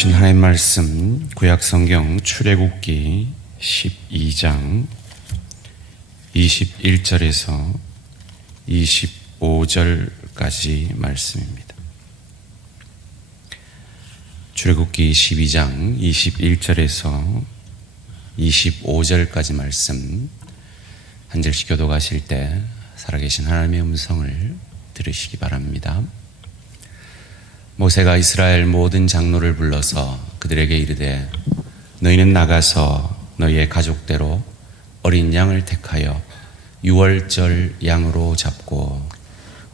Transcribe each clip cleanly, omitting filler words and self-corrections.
주신 하나님 말씀 구약성경 출애굽기 12장 21절에서 25절까지 말씀입니다. 출애굽기 12장 21절에서 25절까지 말씀 한 절씩 교독하실 때 살아계신 하나님의 음성을 들으시기 바랍니다. 모세가 이스라엘 모든 장로를 불러서 그들에게 이르되 너희는 나가서 너희의 가족대로 어린 양을 택하여 유월절 양으로 잡고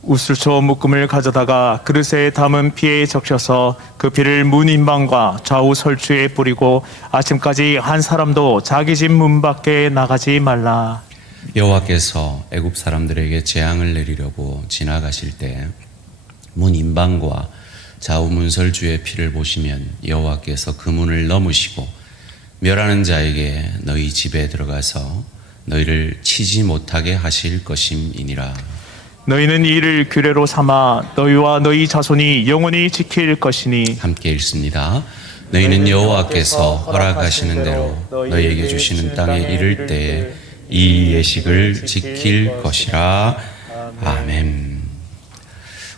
우슬초 묶음을 가져다가 그릇에 담은 피에 적셔서 그 피를 문 인방과 좌우 설주에 뿌리고 아침까지 한 사람도 자기 집 문 밖에 나가지 말라. 여호와께서 애굽 사람들에게 재앙을 내리려고 지나가실 때 문 인방과 좌우 문설주의 피를 보시면 여호와께서 그 문을 넘으시고 멸하는 자에게 너희 집에 들어가서 너희를 치지 못하게 하실 것임이니라. 너희는 이를 규례로 삼아 너희와 너희 자손이 영원히 지킬 것이니. 함께 읽습니다. 너희는 여호와께서 허락하시는 대로 너희에게 주시는 땅에 이를 때에 이 예식을 지킬 것이라. 아멘.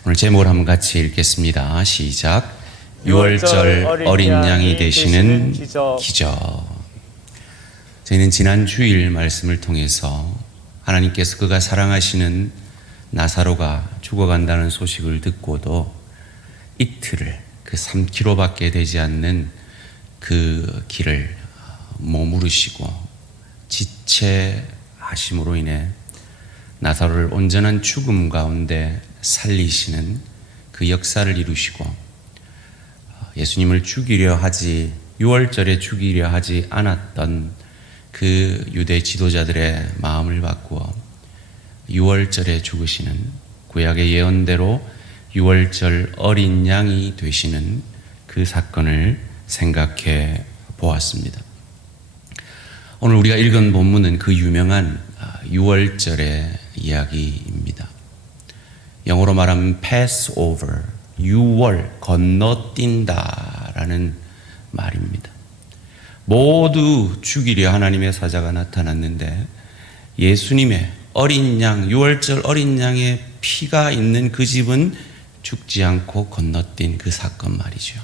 오늘 제목을 한번 같이 읽겠습니다. 시작. 유월절 어린 양이 되시는 기적. 저희는 지난 주일 말씀을 통해서 하나님께서 그가 사랑하시는 나사로가 죽어간다는 소식을 듣고도 이틀을 그 3km밖에 되지 않는 그 길을 머무르시고 지체하심으로 인해 나사로를 온전한 죽음 가운데 살리시는 그 역사를 이루시고 예수님을 죽이려 하지 유월절에 죽이려 하지 않았던 그 유대 지도자들의 마음을 바꾸어 유월절에 죽으시는 구약의 예언대로 유월절 어린 양이 되시는 그 사건을 생각해 보았습니다. 오늘 우리가 읽은 본문은 그 유명한 유월절의 이야기입니다. 영어로 말하면 Passover, 유월, 건너뛴다라는 말입니다. 모두 죽이려 하나님의 사자가 나타났는데 예수님의 어린 양, 유월절 어린 양의 피가 있는 그 집은 죽지 않고 건너뛴 그 사건 말이죠.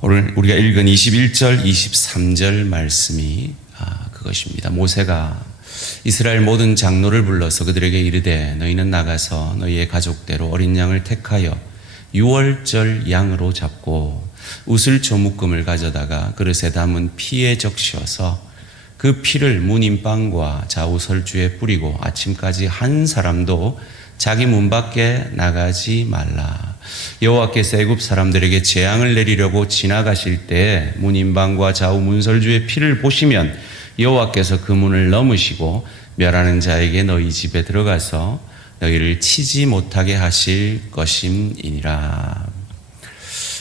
오늘 우리가 읽은 21절, 23절 말씀이 그것입니다. 모세가 이스라엘 모든 장로를 불러서 그들에게 이르되 너희는 나가서 너희의 가족대로 어린 양을 택하여 유월절 양으로 잡고 우슬초 묶음을 가져다가 그릇에 담은 피에 적셔서 그 피를 문 인방과 좌우 설주에 뿌리고 아침까지 한 사람도 자기 문 밖에 나가지 말라. 여호와께서 애굽 사람들에게 재앙을 내리려고 지나가실 때 문 인방과 좌우 문설주의 피를 보시면 여호와께서 그 문을 넘으시고 멸하는 자에게 너희 집에 들어가서 너희를 치지 못하게 하실 것임이니라.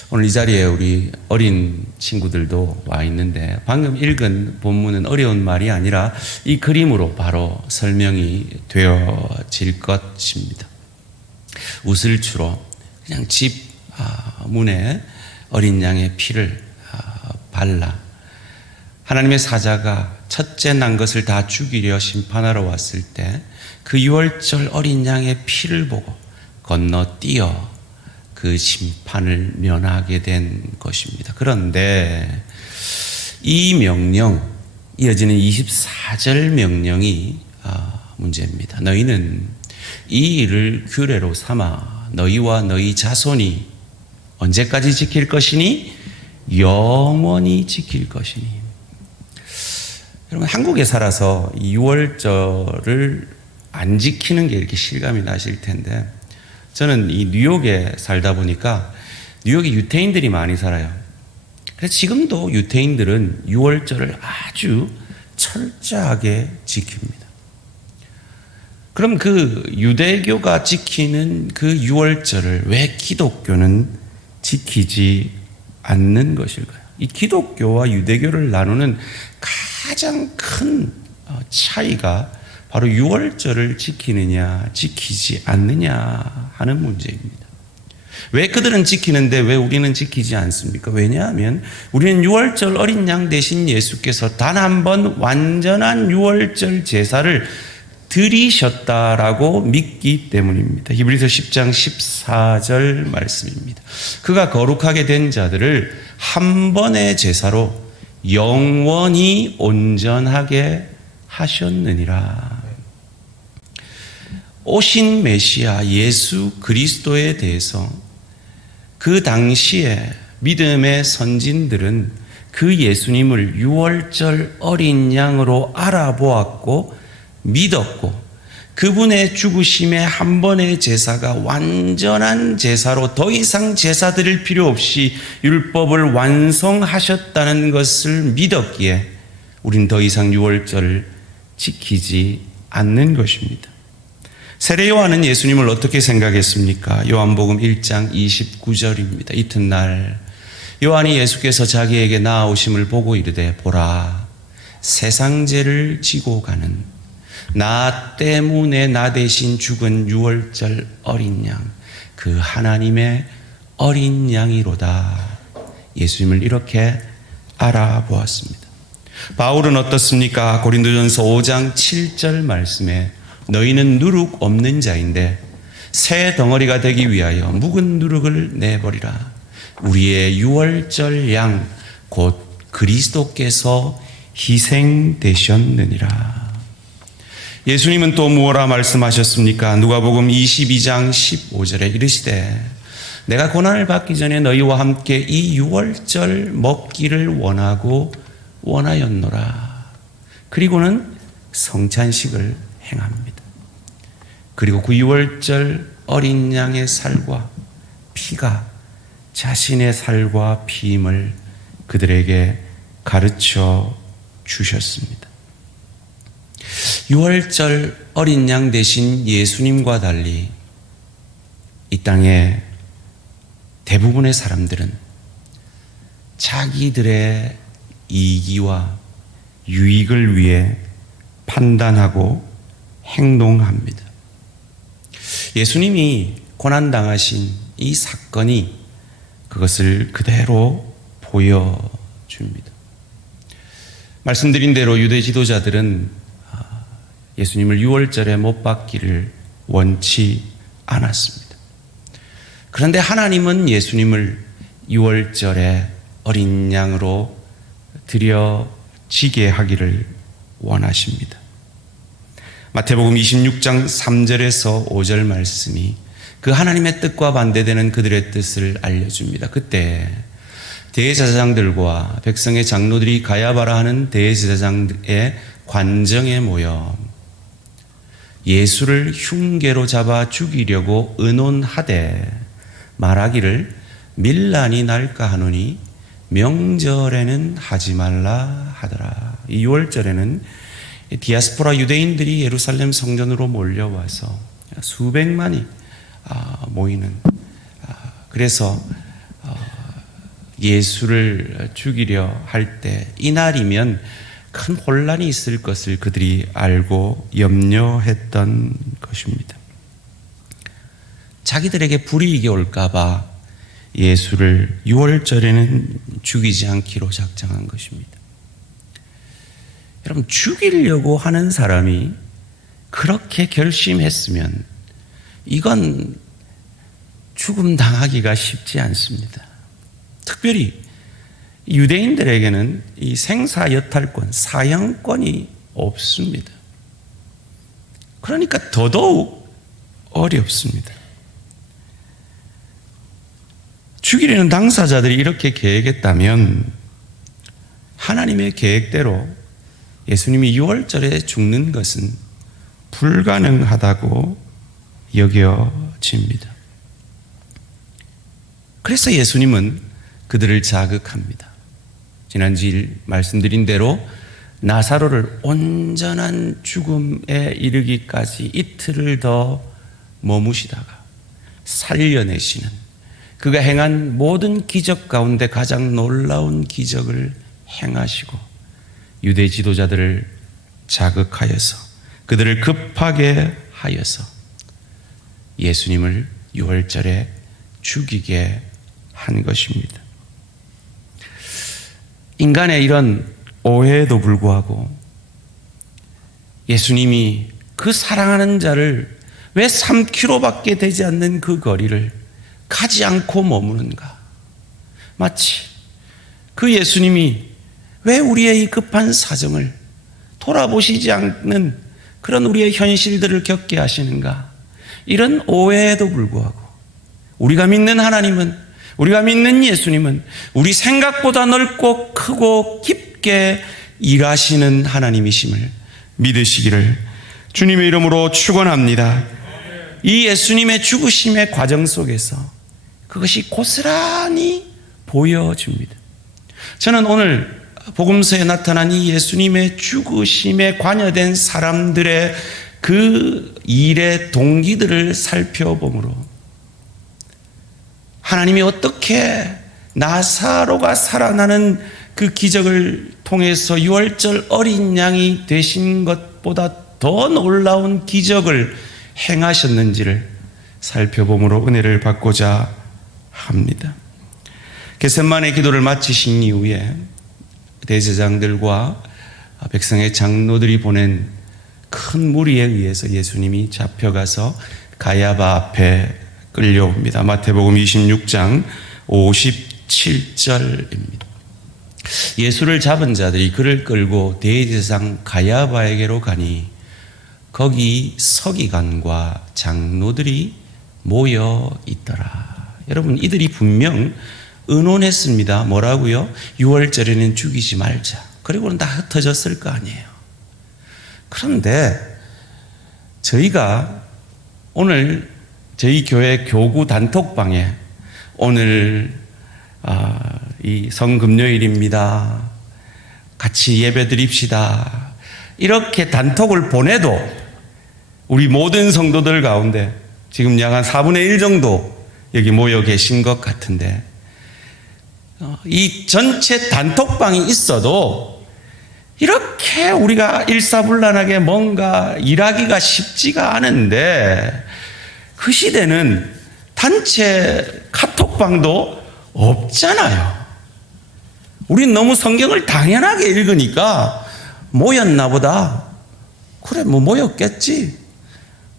오늘 이 자리에 우리 어린 친구들도 와 있는데 방금 읽은 본문은 어려운 말이 아니라 이 그림으로 바로 설명이 되어질 것입니다. 우슬추로 그냥 집 문에 어린 양의 피를 발라 하나님의 사자가 첫째 난 것을 다 죽이려 심판하러 왔을 때 그 유월절 어린 양의 피를 보고 건너뛰어 그 심판을 면하게 된 것입니다. 그런데 이 명령, 이어지는 24절 명령이 문제입니다. 너희는 이 일을 규례로 삼아 너희와 너희 자손이 언제까지 지킬 것이니? 영원히 지킬 것이니. 여러분, 한국에 살아서 이 유월절을 안 지키는 게 이렇게 실감이 나실 텐데 저는 이 뉴욕에 살다 보니까 뉴욕에 유태인들이 많이 살아요. 그래서 지금도 유태인들은 유월절을 아주 철저하게 지킵니다. 그럼 그 유대교가 지키는 그 유월절을 왜 기독교는 지키지 않는 것일까요? 이 기독교와 유대교를 나누는 가장 큰 차이가 바로 유월절을 지키느냐 지키지 않느냐 하는 문제입니다. 왜 그들은 지키는데 왜 우리는 지키지 않습니까? 왜냐하면 우리는 유월절 어린 양 대신 예수께서 단 한 번 완전한 유월절 제사를 드리셨다라고 믿기 때문입니다. 히브리서 10장 14절 말씀입니다. 그가 거룩하게 된 자들을 한 번의 제사로 영원히 온전하게 하셨느니라. 오신 메시아 예수 그리스도에 대해서 그 당시에 믿음의 선진들은 그 예수님을 유월절 어린 양으로 알아보았고 믿었고 그분의 죽으심의 한 번의 제사가 완전한 제사로 더 이상 제사 드릴 필요 없이 율법을 완성하셨다는 것을 믿었기에 우린 더 이상 유월절을 지키지 않는 것입니다. 세례 요한은 예수님을 어떻게 생각했습니까? 요한복음 1장 29절입니다. 이튿날 요한이 예수께서 자기에게 나아오심을 보고 이르되 보라 세상 죄를 지고 가는 나 때문에 나 대신 죽은 유월절 어린 양 그 하나님의 어린 양이로다. 예수님을 이렇게 알아보았습니다. 바울은 어떻습니까? 고린도전서 5장 7절 말씀에 너희는 누룩 없는 자인데 새 덩어리가 되기 위하여 묵은 누룩을 내버리라. 우리의 유월절 양 곧 그리스도께서 희생되셨느니라. 예수님은 또 무엇라 말씀하셨습니까? 누가복음 22장 15절에 이르시되 내가 고난을 받기 전에 너희와 함께 이 유월절 먹기를 원하였노라. 그리고는 성찬식을 행합니다. 그리고 그 유월절 어린 양의 살과 피가 자신의 살과 피임을 그들에게 가르쳐 주셨습니다. 유월절 어린 양 대신 예수님과 달리 이 땅의 대부분의 사람들은 자기들의 이익과 유익을 위해 판단하고 행동합니다. 예수님이 고난당하신 이 사건이 그것을 그대로 보여줍니다. 말씀드린 대로 유대 지도자들은 예수님을 유월절에 못 박기를 원치 않았습니다. 그런데 하나님은 예수님을 유월절에 어린 양으로 드려지게 하기를 원하십니다. 마태복음 26장 3절에서 5절 말씀이 그 하나님의 뜻과 반대되는 그들의 뜻을 알려줍니다. 그때 대제사장들과 백성의 장로들이 가야바라 하는 대제사장의 관정에 모여 예수를 흉계로 잡아 죽이려고 의논하되 말하기를 밀란이 날까 하노니 명절에는 하지 말라 하더라. 이 유월절에는 디아스포라 유대인들이 예루살렘 성전으로 몰려와서 수백만이 모이는, 그래서 예수를 죽이려 할 때 이날이면 큰 혼란이 있을 것을 그들이 알고 염려했던 것입니다. 자기들에게 불이익이 올까봐 예수를 유월절에는 죽이지 않기로 작정한 것입니다. 여러분, 죽이려고 하는 사람이 그렇게 결심했으면 이건 죽음 당하기가 쉽지 않습니다. 특별히 유대인들에게는 이 생사여탈권, 사형권이 없습니다. 그러니까 더더욱 어렵습니다. 죽이려는 당사자들이 이렇게 계획했다면 하나님의 계획대로 예수님이 유월절에 죽는 것은 불가능하다고 여겨집니다. 그래서 예수님은 그들을 자극합니다. 지난주일 말씀드린 대로 나사로를 온전한 죽음에 이르기까지 이틀을 더 머무시다가 살려내시는, 그가 행한 모든 기적 가운데 가장 놀라운 기적을 행하시고 유대 지도자들을 자극하여서 그들을 급하게 하여서 예수님을 유월절에 죽이게 한 것입니다. 인간의 이런 오해에도 불구하고 예수님이 그 사랑하는 자를 왜 3km밖에 되지 않는 그 거리를 가지 않고 머무는가? 마치 그 예수님이 왜 우리의 이 급한 사정을 돌아보시지 않는 그런 우리의 현실들을 겪게 하시는가? 이런 오해에도 불구하고 우리가 믿는 하나님은, 우리가 믿는 예수님은 우리 생각보다 넓고 크고 깊게 일하시는 하나님이심을 믿으시기를 주님의 이름으로 축원합니다. 이 예수님의 죽으심의 과정 속에서 그것이 고스란히 보여집니다. 저는 오늘 복음서에 나타난 이 예수님의 죽으심에 관여된 사람들의 그 일의 동기들을 살펴보므로 하나님이 어떻게 나사로가 살아나는 그 기적을 통해서 유월절 어린 양이 되신 것보다 더 놀라운 기적을 행하셨는지를 살펴보므로 은혜를 받고자 합니다. 겟세마네 기도를 마치신 이후에 대제장들과 백성의 장로들이 보낸 큰 무리에 의해서 예수님이 잡혀가서 가야바 앞에 끌려옵니다. 마태복음 26장 57절입니다. 예수를 잡은 자들이 그를 끌고 대제사장 가야바에게로 가니 거기 서기관과 장로들이 모여 있더라. 여러분, 이들이 분명 의논했습니다. 뭐라고요? 유월절에는 죽이지 말자. 그리고는 다 흩어졌을 거 아니에요. 그런데 저희가 오늘 저희 교회 교구 단톡방에 오늘 이 성금요일입니다. 같이 예배 드립시다. 이렇게 단톡을 보내도 우리 모든 성도들 가운데 지금 약 한 4분의 1 정도 여기 모여 계신 것 같은데 이 전체 단톡방이 있어도 이렇게 우리가 일사불란하게 뭔가 일하기가 쉽지가 않은데 그 시대는 단체 카톡방도 없잖아요. 우린 너무 성경을 당연하게 읽으니까 모였나 보다. 그래, 뭐 모였겠지.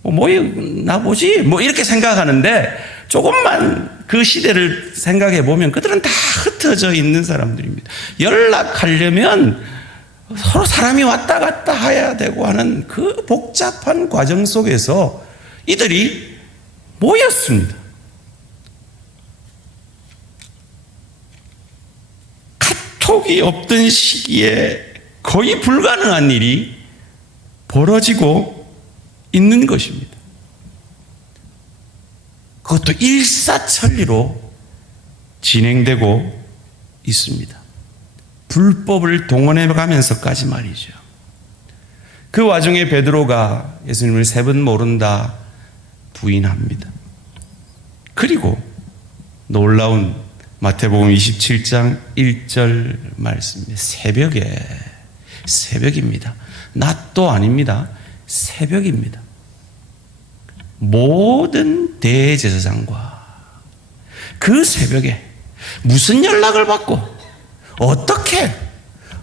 뭐 모였나 보지. 뭐 이렇게 생각하는데 조금만 그 시대를 생각해 보면 그들은 다 흩어져 있는 사람들입니다. 연락하려면 서로 사람이 왔다 갔다 해야 되고 하는 그 복잡한 과정 속에서 이들이 모였습니다. 카톡이 없던 시기에 거의 불가능한 일이 벌어지고 있는 것입니다. 그것도 일사천리로 진행되고 있습니다. 불법을 동원해 가면서까지 말이죠. 그 와중에 베드로가 예수님을 3번 모른다 부인합니다. 그리고 놀라운 마태복음 27장 1절 말씀입니다. 새벽입니다. 낮도 아닙니다. 새벽입니다. 모든 대제사장과 그 새벽에 무슨 연락을 받고 어떻게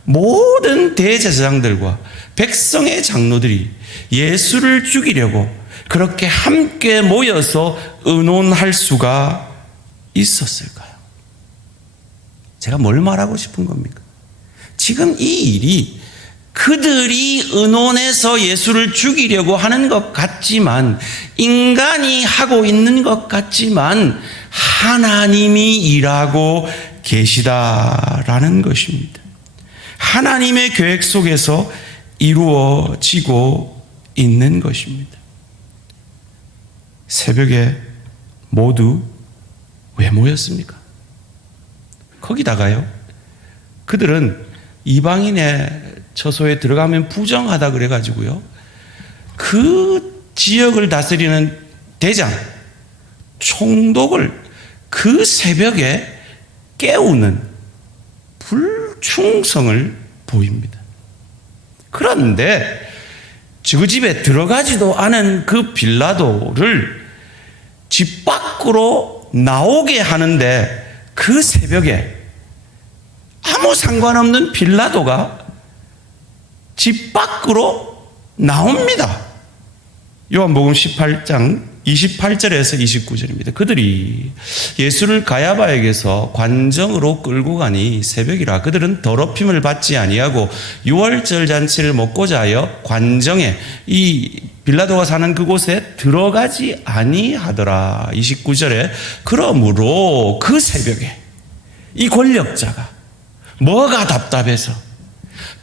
모든 대제사장들과 백성의 장로들이 예수를 죽이려고 그렇게 함께 모여서 의논할 수가 있었을까요? 제가 뭘 말하고 싶은 겁니까? 지금 이 일이 그들이 의논해서 예수를 죽이려고 하는 것 같지만, 인간이 하고 있는 것 같지만 하나님이 일하고 계시다라는 것입니다. 하나님의 계획 속에서 이루어지고 있는 것입니다. 새벽에 모두 왜 모였습니까? 거기다가요, 그들은 이방인의 처소에 들어가면 부정하다 그래가지고요. 그 지역을 다스리는 대장, 총독을 그 새벽에 깨우는 불충성을 보입니다. 그런데 그 집에 들어가지도 않은 그 빌라도를 집 밖으로 나오게 하는데 그 새벽에 아무 상관없는 빌라도가 집 밖으로 나옵니다. 요한복음 18장 28절에서 29절입니다. 그들이 예수를 가야바에게서 관정으로 끌고 가니 새벽이라 그들은 더럽힘을 받지 아니하고 유월절 잔치를 먹고자 하여 관정에 이 빌라도가 사는 그곳에 들어가지 아니하더라. 29절에 그러므로 그 새벽에 이 권력자가 뭐가 답답해서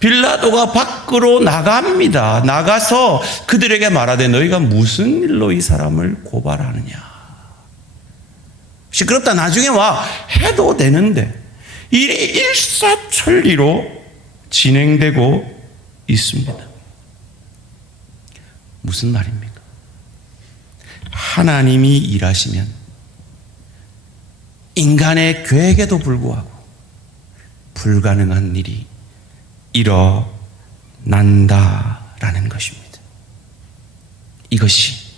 빌라도가 밖으로 나갑니다. 나가서 그들에게 말하되 너희가 무슨 일로 이 사람을 고발하느냐. 시끄럽다 나중에 와 해도 되는데 일이 일사천리로 진행되고 있습니다. 무슨 말입니까? 하나님이 일하시면 인간의 계획에도 불구하고 불가능한 일이 일어난다라는 것입니다. 이것이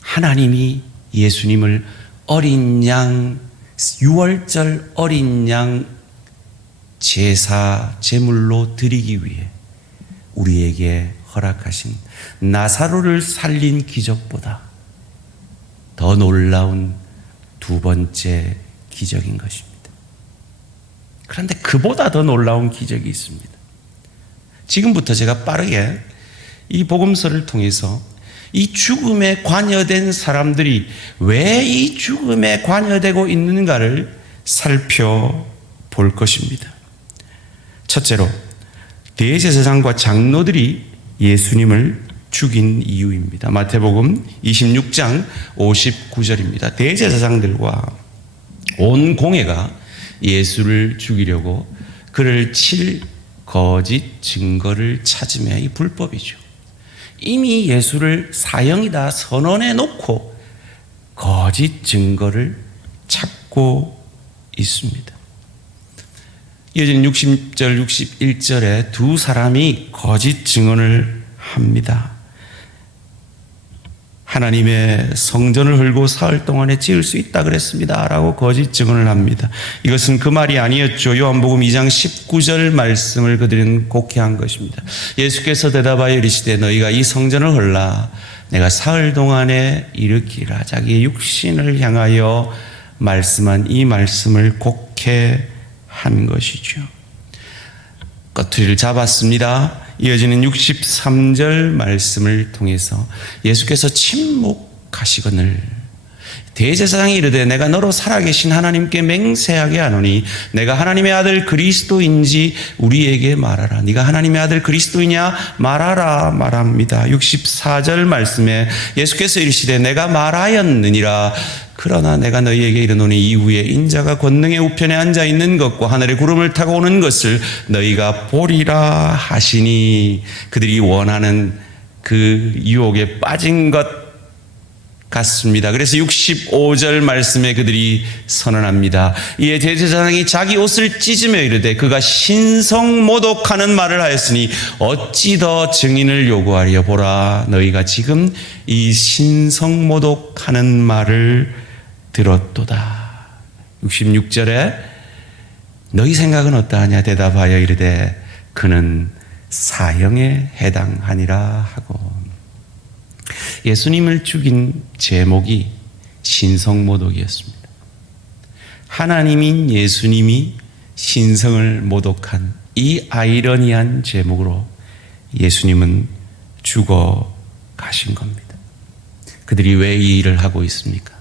하나님이 예수님을 어린 양, 유월절 어린 양 제사 제물로 드리기 위해 우리에게 허락하신 나사로를 살린 기적보다 더 놀라운 두 번째 기적인 것입니다. 그런데 그보다 더 놀라운 기적이 있습니다. 지금부터 제가 빠르게 이 복음서를 통해서 이 죽음에 관여된 사람들이 왜 이 죽음에 관여되고 있는가를 살펴볼 것입니다. 첫째로 대제사장과 장로들이 예수님을 죽인 이유입니다. 마태복음 26장 59절입니다. 대제사장들과 온 공회가 예수를 죽이려고 그를 칠 거짓 증거를 찾으며 이 불법이죠. 이미 예수를 사형이다 선언해 놓고 거짓 증거를 찾고 있습니다. 이어지는 60절 61절에 두 사람이 거짓 증언을 합니다. 하나님의 성전을 헐고 사흘 동안에 지을 수 있다 그랬습니다 라고 거짓 증언을 합니다. 이것은 그 말이 아니었죠. 요한복음 2장 19절 말씀을 그들은 곡해한 것입니다. 예수께서 대답하여 이르시되 너희가 이 성전을 헐라 내가 사흘 동안에 일으키라. 자기의 육신을 향하여 말씀한 이 말씀을 곡해한 것이죠. 꼬투리를 잡았습니다. 이어지는 63절 말씀을 통해서 예수께서 침묵하시거늘 대제사장이 이르되 내가 너로 살아계신 하나님께 맹세하게 하노니 내가 하나님의 아들 그리스도인지 우리에게 말하라. 네가 하나님의 아들 그리스도이냐 말하라 말합니다. 64절 말씀에 예수께서 이르시되 내가 말하였느니라. 그러나 내가 너희에게 이르노니 이후에 인자가 권능의 우편에 앉아 있는 것과 하늘의 구름을 타고 오는 것을 너희가 보리라 하시니 그들이 원하는 그 유혹에 빠진 것 같습니다. 그래서 65절 말씀에 그들이 선언합니다. 이에 대제사장이 자기 옷을 찢으며 이르되 그가 신성모독하는 말을 하였으니 어찌 더 증인을 요구하리요. 보라 너희가 지금 이 신성모독하는 말을 들었도다. 66절에 너희 생각은 어떠하냐 대답하여 이르되 그는 사형에 해당하니라 하고 예수님을 죽인 제목이 신성모독이었습니다. 하나님인 예수님이 신성을 모독한 이 아이러니한 제목으로 예수님은 죽어 가신 겁니다. 그들이 왜 이 일을 하고 있습니까?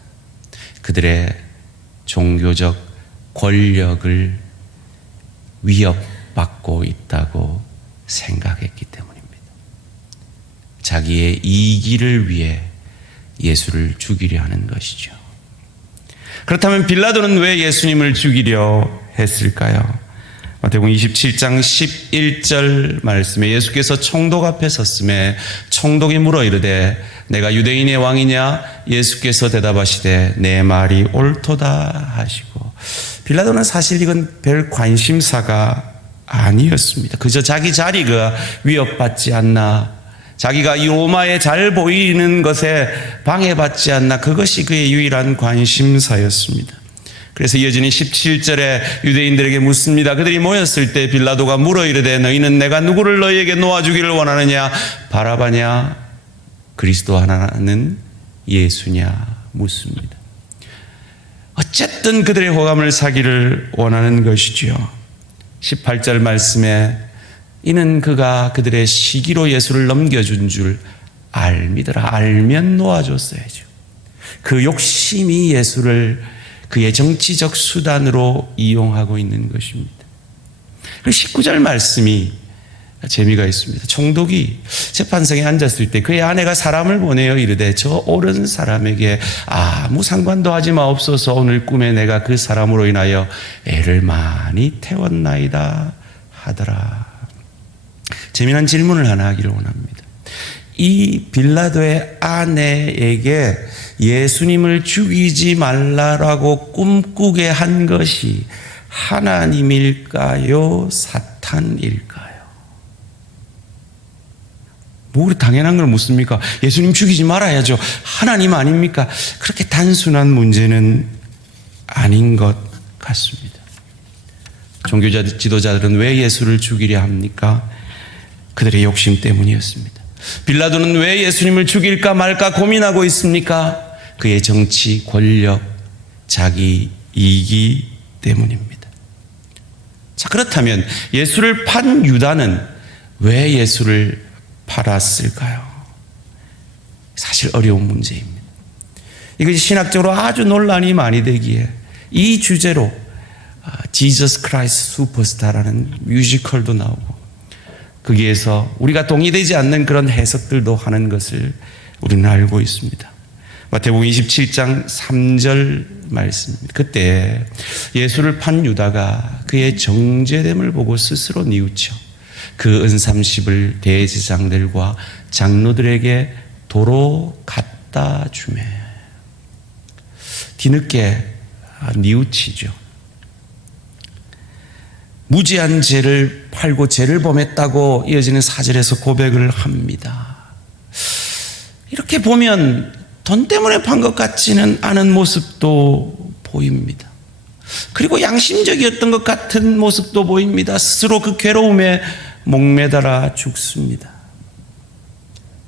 그들의 종교적 권력을 위협받고 있다고 생각했기 때문입니다. 자기의 이기를 위해 예수를 죽이려 하는 것이죠. 그렇다면 빌라도는 왜 예수님을 죽이려 했을까요? 마태복음 27장 11절 말씀에 예수께서 총독 앞에 섰음에 총독이 물어 이르되 내가 유대인의 왕이냐? 예수께서 대답하시되 내 말이 옳도다 하시고, 빌라도는 사실 이건 별 관심사가 아니었습니다. 그저 자기 자리가 위협받지 않나, 자기가 이 로마에 잘 보이는 것에 방해받지 않나, 그것이 그의 유일한 관심사였습니다. 그래서 이어지는 17절에 유대인들에게 묻습니다. 그들이 모였을 때 빌라도가 물어 이르되 너희는 내가 누구를 너희에게 놓아주기를 원하느냐? 바라바냐? 그리스도 하나는 예수냐? 묻습니다. 어쨌든 그들의 호감을 사기를 원하는 것이지요. 18절 말씀에 이는 그가 그들의 시기로 예수를 넘겨준 줄 알미더라. 알면 놓아줬어야죠. 그 욕심이 예수를 그의 정치적 수단으로 이용하고 있는 것입니다. 그리고 19절 말씀이 재미가 있습니다. 총독이 재판석에 앉았을 때 그의 아내가 사람을 보내어 이르되 저 옳은 사람에게 아무 상관도 하지 마옵소서. 오늘 꿈에 내가 그 사람으로 인하여 애를 많이 태웠나이다 하더라. 재미난 질문을 하나 하기를 원합니다. 이 빌라도의 아내에게 예수님을 죽이지 말라라고 꿈꾸게 한 것이 하나님일까요? 사탄일까요? 뭐 그렇게 당연한 걸 묻습니까? 예수님 죽이지 말아야죠. 하나님 아닙니까? 그렇게 단순한 문제는 아닌 것 같습니다. 종교 지도자들은 왜 예수를 죽이려 합니까? 그들의 욕심 때문이었습니다. 빌라도는 왜 예수님을 죽일까 말까 고민하고 있습니까? 그의 정치, 권력, 자기 이익이 때문입니다. 자, 그렇다면 예수를 판 유다는 왜 예수를 팔았을까요? 사실 어려운 문제입니다. 이것이 신학적으로 아주 논란이 많이 되기에 이 주제로 지저스 크라이스트 슈퍼스타라는 뮤지컬도 나오고 거기에서 우리가 동의되지 않는 그런 해석들도 하는 것을 우리는 알고 있습니다. 마태복음 27장 3절 말씀입니다. 그때 예수를 판 유다가 그의 정죄됨을 보고 스스로 뉘우쳐 그 은삼십을 대제사장들과 장로들에게 도로 갖다 주매. 뒤늦게 뉘우치죠. 무지한 죄를 팔고 죄를 범했다고 이어지는 4절에서 고백을 합니다. 이렇게 보면 돈 때문에 판 것 같지는 않은 모습도 보입니다. 그리고 양심적이었던 것 같은 모습도 보입니다. 스스로 그 괴로움에 목매달아 죽습니다.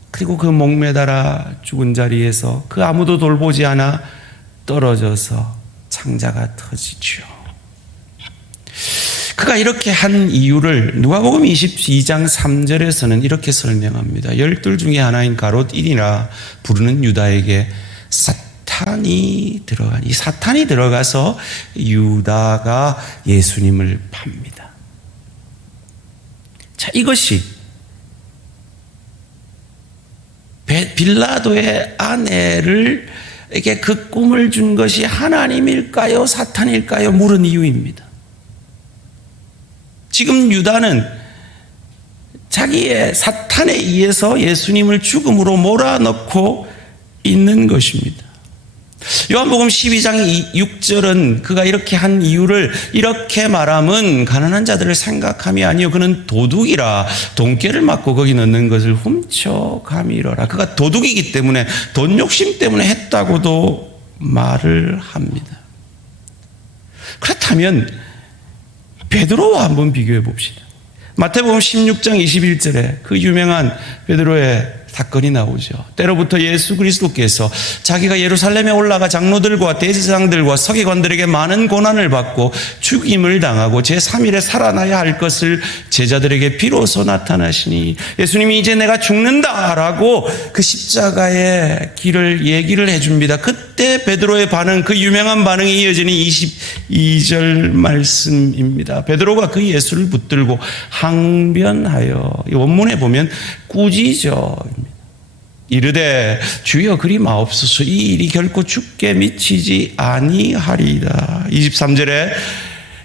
그리고 그 목매달아 죽은 자리에서 그 아무도 돌보지 않아 떨어져서 창자가 터지죠. 그가 이렇게 한 이유를 누가복음 22장 3절에서는 이렇게 설명합니다. 12 중에 하나인 가롯 1이라 부르는 유다에게 사탄이 들어간, 이 사탄이 들어가서 유다가 예수님을 팝니다. 자, 이것이 빌라도의 아내를 에게 그 꿈을 준 것이 하나님일까요? 사탄일까요? 물은 이유입니다. 지금 유다는 자기의 사탄에 의해서 예수님을 죽음으로 몰아넣고 있는 것입니다. 요한복음 12장 6절은 그가 이렇게 한 이유를 이렇게 말함은 가난한 자들을 생각함이 아니요 그는 도둑이라 돈깨를 맞고 거기 넣는 것을 훔쳐가미러라. 그가 도둑이기 때문에 돈 욕심 때문에 했다고도 말을 합니다. 그렇다면 베드로와 한번 비교해 봅시다. 마태복음 16장 21절에 그 유명한 베드로의 사건이 나오죠. 때로부터 예수 그리스도께서 자기가 예루살렘에 올라가 장로들과 대제사장들과 서기관들에게 많은 고난을 받고 죽임을 당하고 제3일에 살아나야 할 것을 제자들에게 비로소 나타나시니 예수님이 이제 내가 죽는다라고 그 십자가의 길을 얘기를 해줍니다. 그때 베드로의 반응, 그 유명한 반응이 이어지는 22절 말씀입니다. 베드로가 그 예수를 붙들고 항변하여, 이 원문에 보면 꾸짖어 이르되 주여 그리 마옵소서 이 일이 결코 죽게 미치지 아니하리이다. 23절에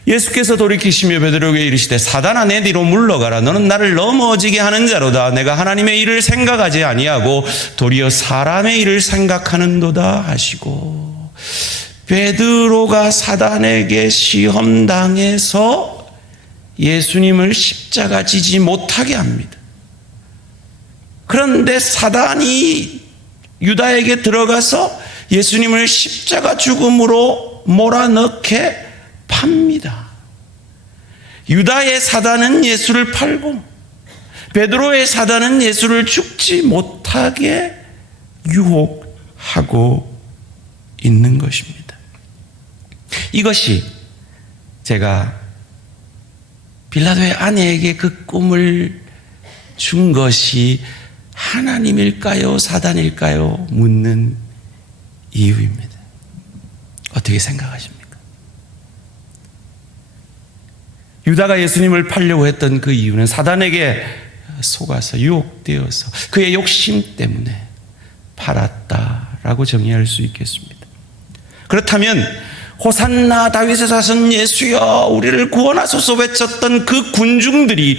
예수께서 돌이키시며 베드로에게 이르시되 사단아 내 뒤로 물러가라. 너는 나를 넘어지게 하는 자로다. 내가 하나님의 일을 생각하지 아니하고 도리어 사람의 일을 생각하는도다 하시고, 베드로가 사단에게 시험당해서 예수님을 십자가 지지 못하게 합니다. 그런데 사단이 유다에게 들어가서 예수님을 십자가 죽음으로 몰아넣게 팝니다. 유다의 사단은 예수를 팔고 베드로의 사단은 예수를 죽지 못하게 유혹하고 있는 것입니다. 이것이 제가 빌라도의 아내에게 그 꿈을 준 것이 하나님일까요? 사단일까요? 묻는 이유입니다. 어떻게 생각하십니까? 유다가 예수님을 팔려고 했던 그 이유는 사단에게 속아서 유혹되어서 그의 욕심 때문에 팔았다라고 정의할 수 있겠습니다. 그렇다면 호산나 다윗의 자손 예수여 우리를 구원하소서 외쳤던 그 군중들이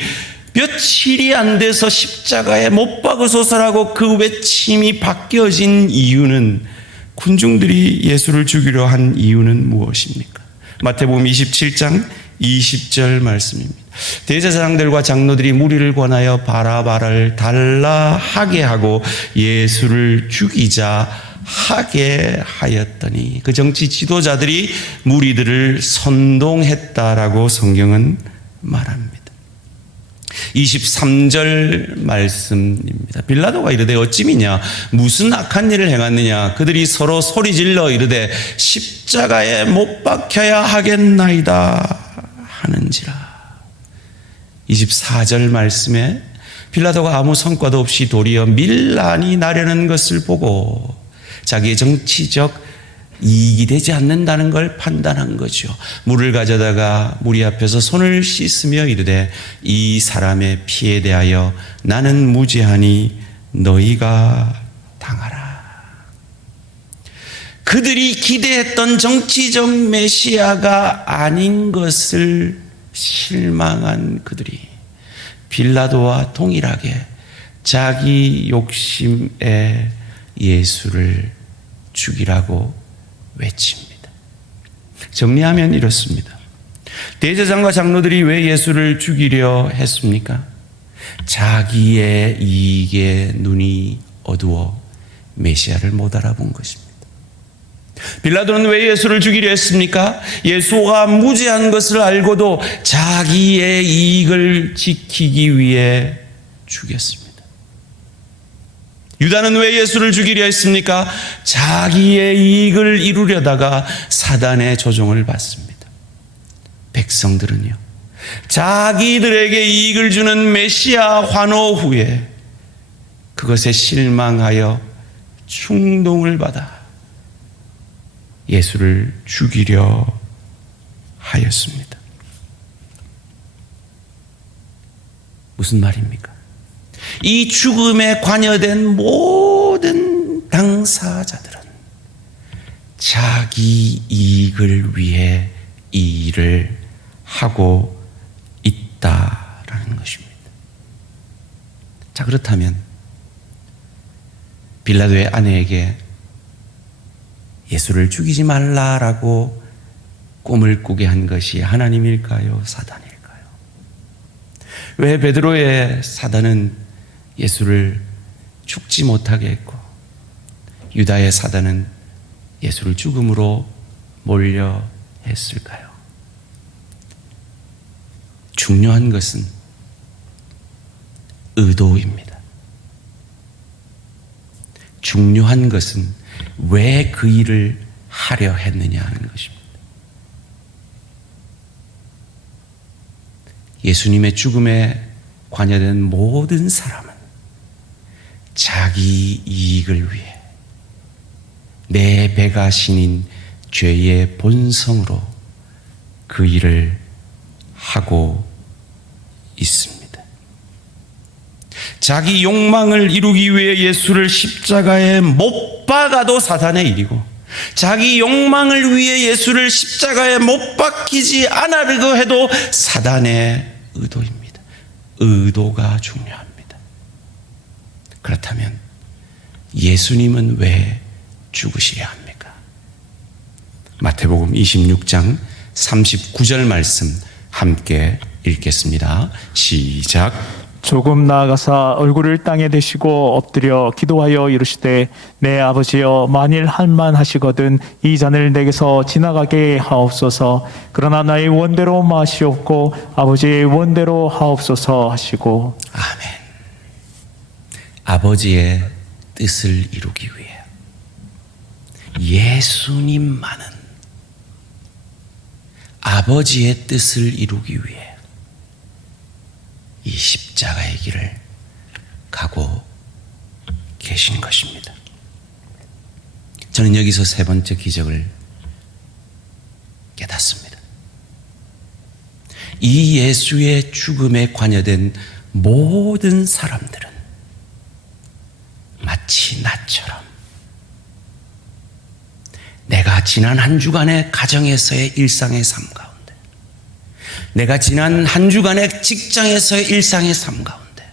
며칠이 안 돼서 십자가에 못 박으소서라고 그 외침이 바뀌어진 이유는, 군중들이 예수를 죽이려 한 이유는 무엇입니까? 마태복음 27장 20절 말씀입니다. 대제사장들과 장로들이 무리를 권하여 바라바를 달라 하게 하고 예수를 죽이자 하게 하였더니, 그 정치 지도자들이 무리들을 선동했다라고 성경은 말합니다. 23절 말씀입니다. 빌라도가 이르되 어찌미냐 무슨 악한 일을 행하느냐. 그들이 서로 소리질러 이르되 십자가에 못 박혀야 하겠나이다 하는지라. 24절 말씀에 빌라도가 아무 성과도 없이 도리어 밀란이 나려는 것을 보고 자기의 정치적 이익이 되지 않는다는 걸 판단한 거죠. 물을 가져다가 무리 앞에서 손을 씻으며 이르되 이 사람의 피에 대하여 나는 무죄하니 너희가 당하라. 그들이 기대했던 정치적 메시아가 아닌 것을 실망한 그들이 빌라도와 동일하게 자기 욕심에 예수를 죽이라고 외칩니다. 정리하면 이렇습니다. 대제사장과 장로들이 왜 예수를 죽이려 했습니까? 자기의 이익에 눈이 어두워 메시아를 못 알아본 것입니다. 빌라도는 왜 예수를 죽이려 했습니까? 예수가 무죄한 것을 알고도 자기의 이익을 지키기 위해 죽였습니다. 유다는 왜 예수를 죽이려 했습니까? 자기의 이익을 이루려다가 사단의 조종을 받습니다. 백성들은요, 자기들에게 이익을 주는 메시아 환호 후에 그것에 실망하여 충동을 받아 예수를 죽이려 하였습니다. 무슨 말입니까? 이 죽음에 관여된 모든 당사자들은 자기 이익을 위해 이 일을 하고 있다라는 것입니다. 자, 그렇다면 빌라도의 아내에게 예수를 죽이지 말라라고 꿈을 꾸게 한 것이 하나님일까요? 사단일까요? 왜 베드로의 사단은 예수를 죽지 못하게 했고 유다의 사단은 예수를 죽음으로 몰려 했을까요? 중요한 것은 의도입니다. 중요한 것은 왜 그 일을 하려 했느냐 하는 것입니다. 예수님의 죽음에 관여된 모든 사람은 자기 이익을 위해 내 배가 신인 죄의 본성으로 그 일을 하고 있습니다. 자기 욕망을 이루기 위해 예수를 십자가에 못 박아도 사단의 일이고 자기 욕망을 위해 예수를 십자가에 못 박히지 않으려고 해도 사단의 의도입니다. 의도가 중요합니다. 그렇다면 예수님은 왜 죽으셔야 합니까? 마태복음 26장 39절 말씀 함께 읽겠습니다. 시작. 조금 나아가사 얼굴을 땅에 대시고 엎드려 기도하여 이르시되 내 아버지여 만일 할만하시거든 이 잔을 내게서 지나가게 하옵소서. 그러나 나의 원대로 마시옵고 아버지의 원대로 하옵소서 하시고. 아멘. 아버지의 뜻을 이루기 위해 예수님만은 아버지의 뜻을 이루기 위해 이 십자가의 길을 가고 계신 것입니다. 저는 여기서 세 번째 기적을 깨닫습니다. 이 예수의 죽음에 관여된 모든 사람들은 마치 나처럼 내가 지난 한 주간의 가정에서의 일상의 삶 가운데, 내가 지난 한 주간의 직장에서의 일상의 삶 가운데,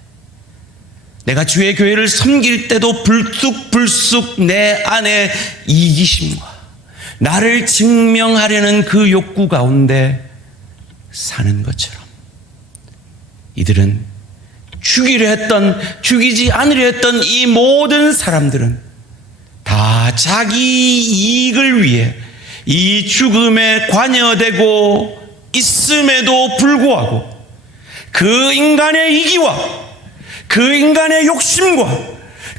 내가 주의 교회를 섬길 때도 불쑥불쑥 내 안에 이기심과 나를 증명하려는 그 욕구 가운데 사는 것처럼 이들은 죽이려 했던, 죽이지 않으려 했던 이 모든 사람들은 다 자기 이익을 위해 이 죽음에 관여되고 있음에도 불구하고 그 인간의 이기와 그 인간의 욕심과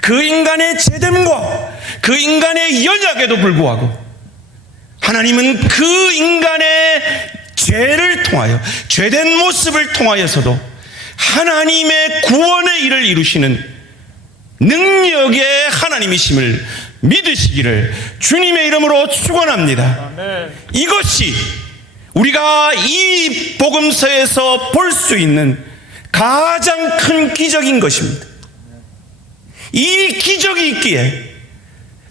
그 인간의 죄됨과 그 인간의 연약에도 불구하고 하나님은 그 인간의 죄를 통하여, 죄된 모습을 통하여서도 하나님의 구원의 일을 이루시는 능력의 하나님이심을 믿으시기를 주님의 이름으로 축원합니다. 이것이 우리가 이 복음서에서 볼 수 있는 가장 큰 기적인 것입니다. 이 기적이 있기에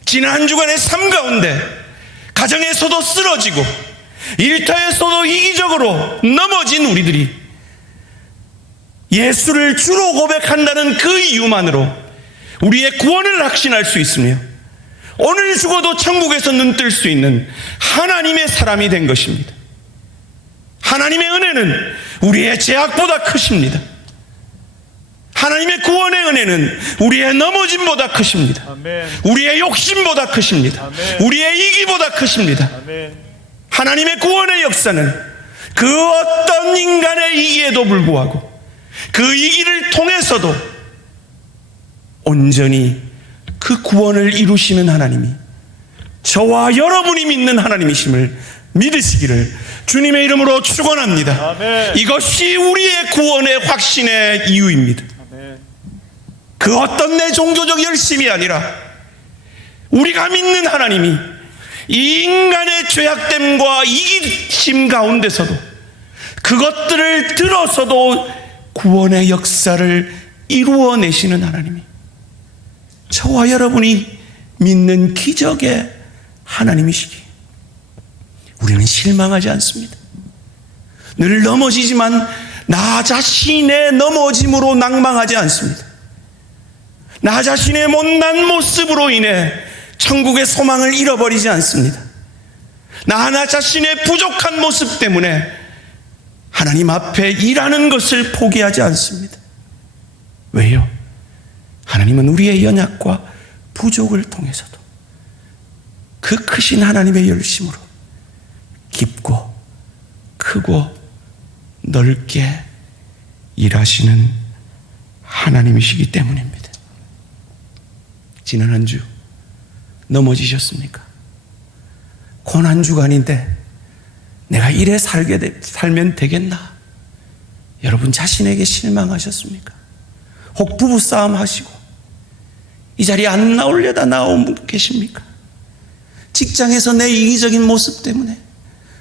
지난 한 주간의 삶 가운데 가정에서도 쓰러지고 일터에서도 이기적으로 넘어진 우리들이 예수를 주로 고백한다는 그 이유만으로 우리의 구원을 확신할 수 있으며 오늘 죽어도 천국에서 눈뜰 수 있는 하나님의 사람이 된 것입니다. 하나님의 은혜는 우리의 죄악보다 크십니다. 하나님의 구원의 은혜는 우리의 넘어짐보다 크십니다. 아멘. 우리의 욕심보다 크십니다. 아멘. 우리의 이기보다 크십니다. 아멘. 하나님의 구원의 역사는 그 어떤 인간의 이기에도 불구하고 그 이기를 통해서도 온전히 그 구원을 이루시는 하나님이 저와 여러분이 믿는 하나님이심을 믿으시기를 주님의 이름으로 축원합니다. 아멘. 이것이 우리의 구원의 확신의 이유입니다. 아멘. 그 어떤 내 종교적 열심이 아니라 우리가 믿는 하나님이 이 인간의 죄악됨과 이기심 가운데서도 그것들을 들어서도 구원의 역사를 이루어내시는 하나님이 저와 여러분이 믿는 기적의 하나님이시기에 우리는 실망하지 않습니다. 늘 넘어지지만 나 자신의 넘어짐으로 낭망하지 않습니다. 나 자신의 못난 모습으로 인해 천국의 소망을 잃어버리지 않습니다. 나 자신의 부족한 모습 때문에 하나님 앞에 일하는 것을 포기하지 않습니다. 왜요? 하나님은 우리의 연약과 부족을 통해서도 그 크신 하나님의 열심으로 깊고 크고 넓게 일하시는 하나님이시기 때문입니다. 지난 한 주 넘어지셨습니까? 고난주간인데 내가 이래 살면 되겠나? 여러분 자신에게 실망하셨습니까? 혹 부부싸움 하시고 이 자리에 안 나오려다 나온 분 계십니까? 직장에서 내 이기적인 모습 때문에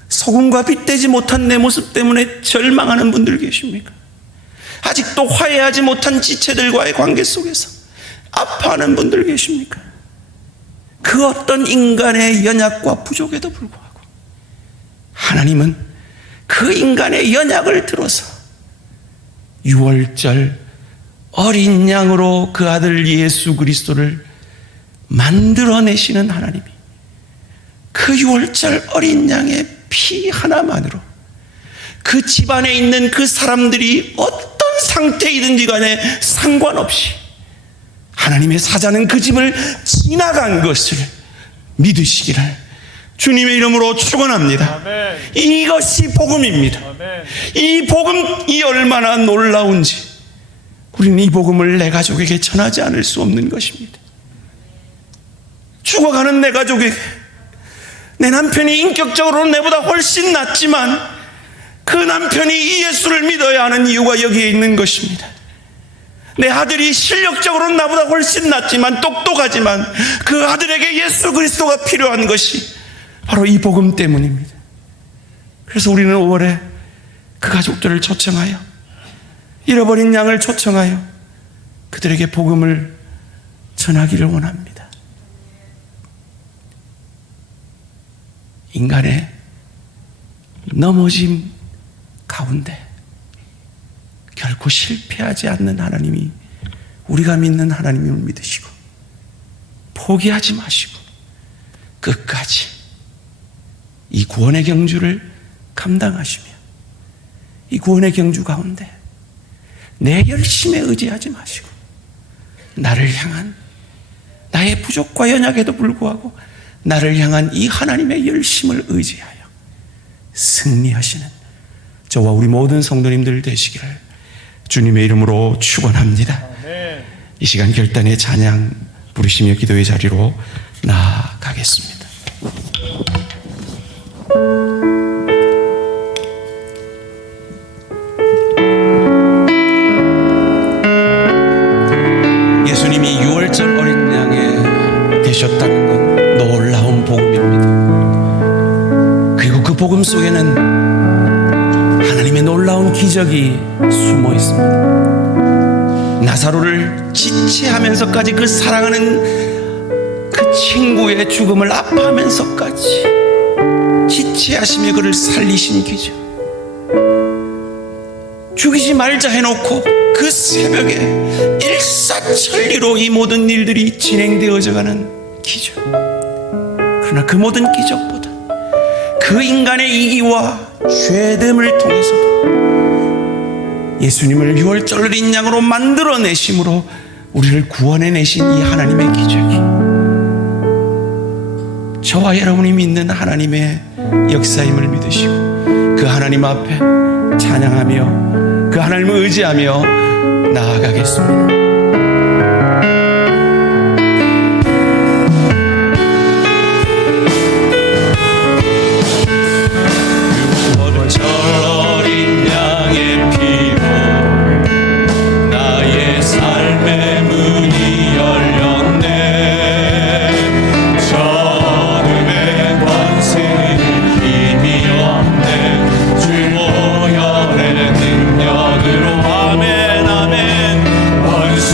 소금과 빛되지 못한 내 모습 때문에 절망하는 분들 계십니까? 아직도 화해하지 못한 지체들과의 관계 속에서 아파하는 분들 계십니까? 그 어떤 인간의 연약과 부족에도 불구하고 하나님은 그 인간의 연약을 들어서 유월절 어린 양으로 그 아들 예수 그리스도를 만들어내시는 하나님이 그 유월절 어린 양의 피 하나만으로 그 집안에 있는 그 사람들이 어떤 상태이든지 간에 상관없이 하나님의 사자는 그 집을 지나간 것을 믿으시기를 주님의 이름으로 축원합니다. 아멘. 이것이 복음입니다. 아멘. 이 복음이 얼마나 놀라운지 우리는 이 복음을 내 가족에게 전하지 않을 수 없는 것입니다. 죽어가는 내 가족에게 내 남편이 인격적으로 내보다 훨씬 낫지만 그 남편이 이 예수를 믿어야 하는 이유가 여기에 있는 것입니다. 내 아들이 실력적으로 나보다 훨씬 낫지만 똑똑하지만 그 아들에게 예수 그리스도가 필요한 것이 바로 이 복음 때문입니다. 그래서 우리는 5월에 그 가족들을 초청하여 잃어버린 양을 초청하여 그들에게 복음을 전하기를 원합니다. 인간의 넘어짐 가운데 결코 실패하지 않는 하나님이 우리가 믿는 하나님임을 믿으시고 포기하지 마시고 끝까지 이 구원의 경주를 감당하시며 이 구원의 경주 가운데 내 열심에 의지하지 마시고 나를 향한 나의 부족과 연약에도 불구하고 나를 향한 이 하나님의 열심을 의지하여 승리하시는 저와 우리 모든 성도님들 되시기를 주님의 이름으로 축원합니다. 이 시간 결단의 찬양 부르시며 기도의 자리로 나아가겠습니다. 예수님이 유월절 어린 양에 되셨다는 건 놀라운 복음입니다. 그리고 그 복음 속에는 하나님의 놀라운 기적이 숨어 있습니다. 나사로를 지체하면서까지 그 사랑하는 그 친구의 죽음을 아파하면서까지 지체하시며 그를 살리신 기적, 죽이지 말자 해놓고 그 새벽에 일사천리로 이 모든 일들이 진행되어져 가는 기적. 그러나 그 모든 기적보다 그 인간의 이기와 죄됨을 통해서도 예수님을 유월절 어린 양으로 만들어내심으로 우리를 구원해내신 이 하나님의 기적이 저와 여러분이 믿는 하나님의 역사임을 믿으시고 그 하나님 앞에 찬양하며 그 하나님을 의지하며 나아가겠습니다. 원수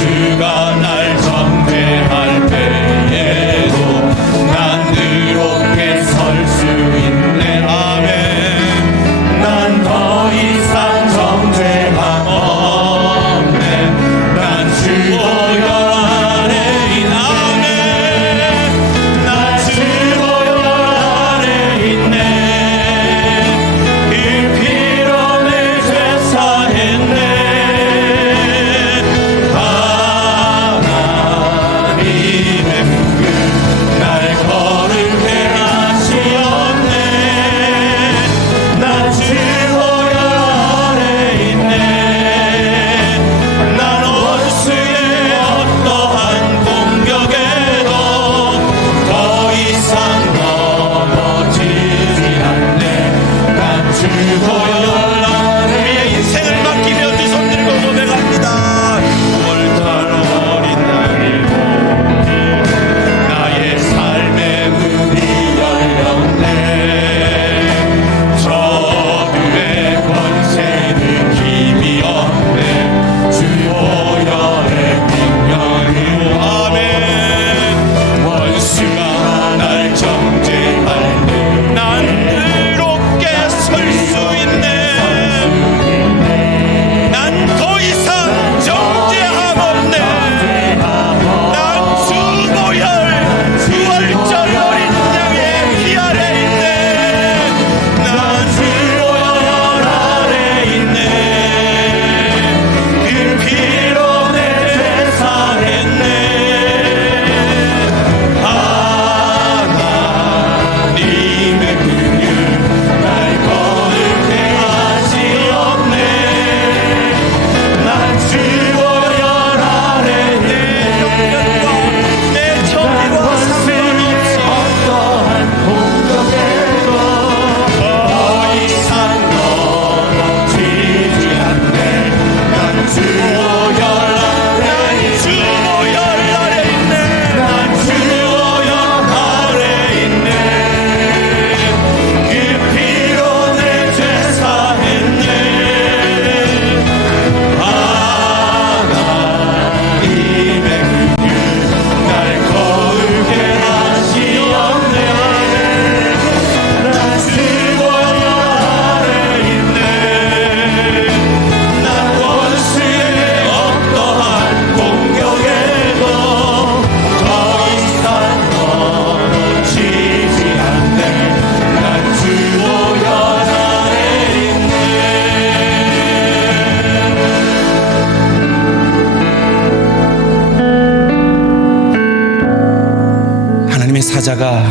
사자가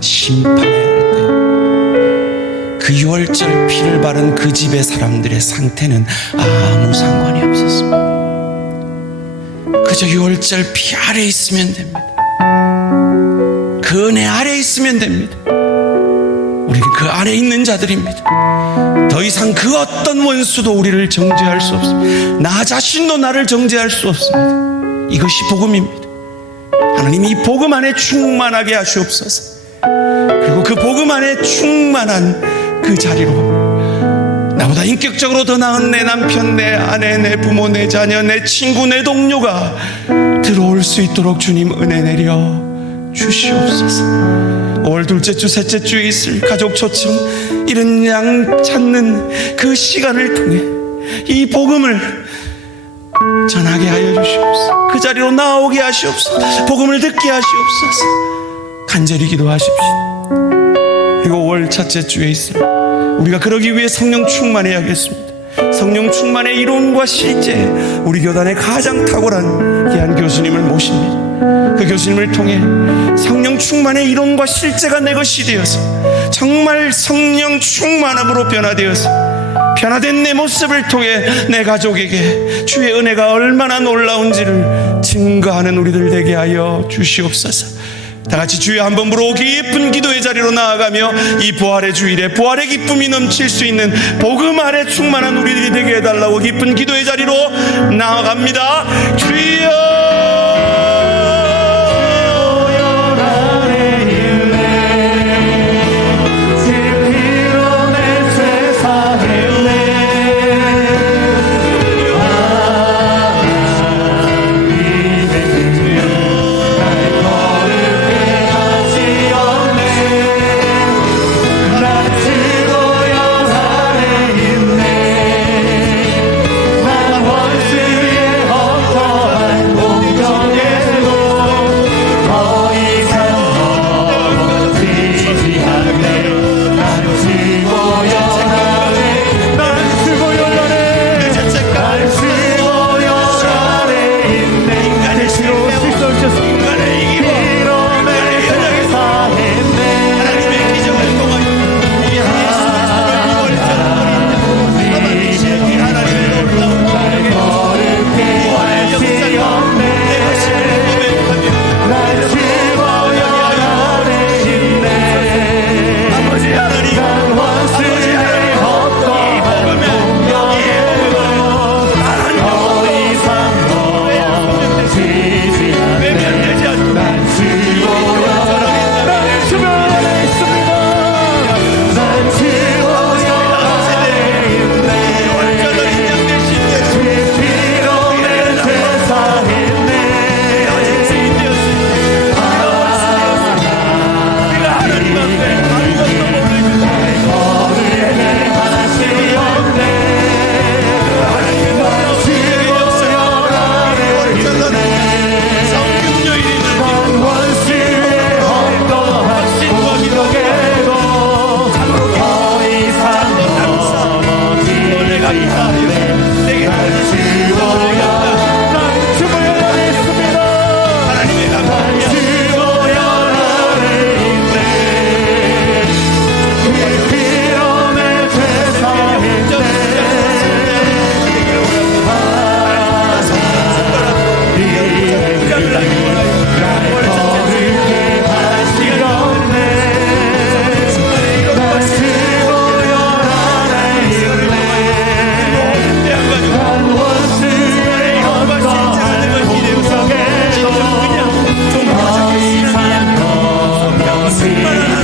심판해야 할 때 그 유월절 피를 바른 그 집의 사람들의 상태는 아무 상관이 없었습니다. 그저 유월절 피 아래 있으면 됩니다. 그 은혜 아래 있으면 됩니다. 우리는 그 안에 있는 자들입니다. 더 이상 그 어떤 원수도 우리를 정죄할 수 없습니다. 나 자신도 나를 정죄할 수 없습니다. 이것이 복음입니다. 하나님이 이 복음 안에 충만하게 하시옵소서. 그리고 그 복음 안에 충만한 그 자리로 나보다 인격적으로 더 나은 내 남편, 내 아내, 내 부모, 내 자녀, 내 친구, 내 동료가 들어올 수 있도록 주님 은혜 내려 주시옵소서. 5월 둘째 주, 셋째 주에 있을 가족 초청, 잃은 양 찾는 그 시간을 통해 이 복음을 전하게 하여 주시옵소서. 그 자리로 나오게 하시옵소서. 복음을 듣게 하시옵소서. 간절히 기도하십시오. 그리고 5월 첫째 주에 있을 우리가 그러기 위해 성령 충만해야겠습니다. 성령 충만의 이론과 실제, 우리 교단의 가장 탁월한 귀한 교수님을 모십니다. 그 교수님을 통해 성령 충만의 이론과 실제가 내 것이 되어서 정말 성령 충만함으로 변화된 내 모습을 통해 내 가족에게 주의 은혜가 얼마나 놀라운지를 증거하는 우리들 되게 하여 주시옵소서. 다같이 주여 한번 부르고 깊은 기도의 자리로 나아가며 이 부활의 주일에 부활의 기쁨이 넘칠 수 있는 복음 안에 충만한 우리들이 되게 해달라고 깊은 기도의 자리로 나아갑니다. 주여 더 이상 더 이상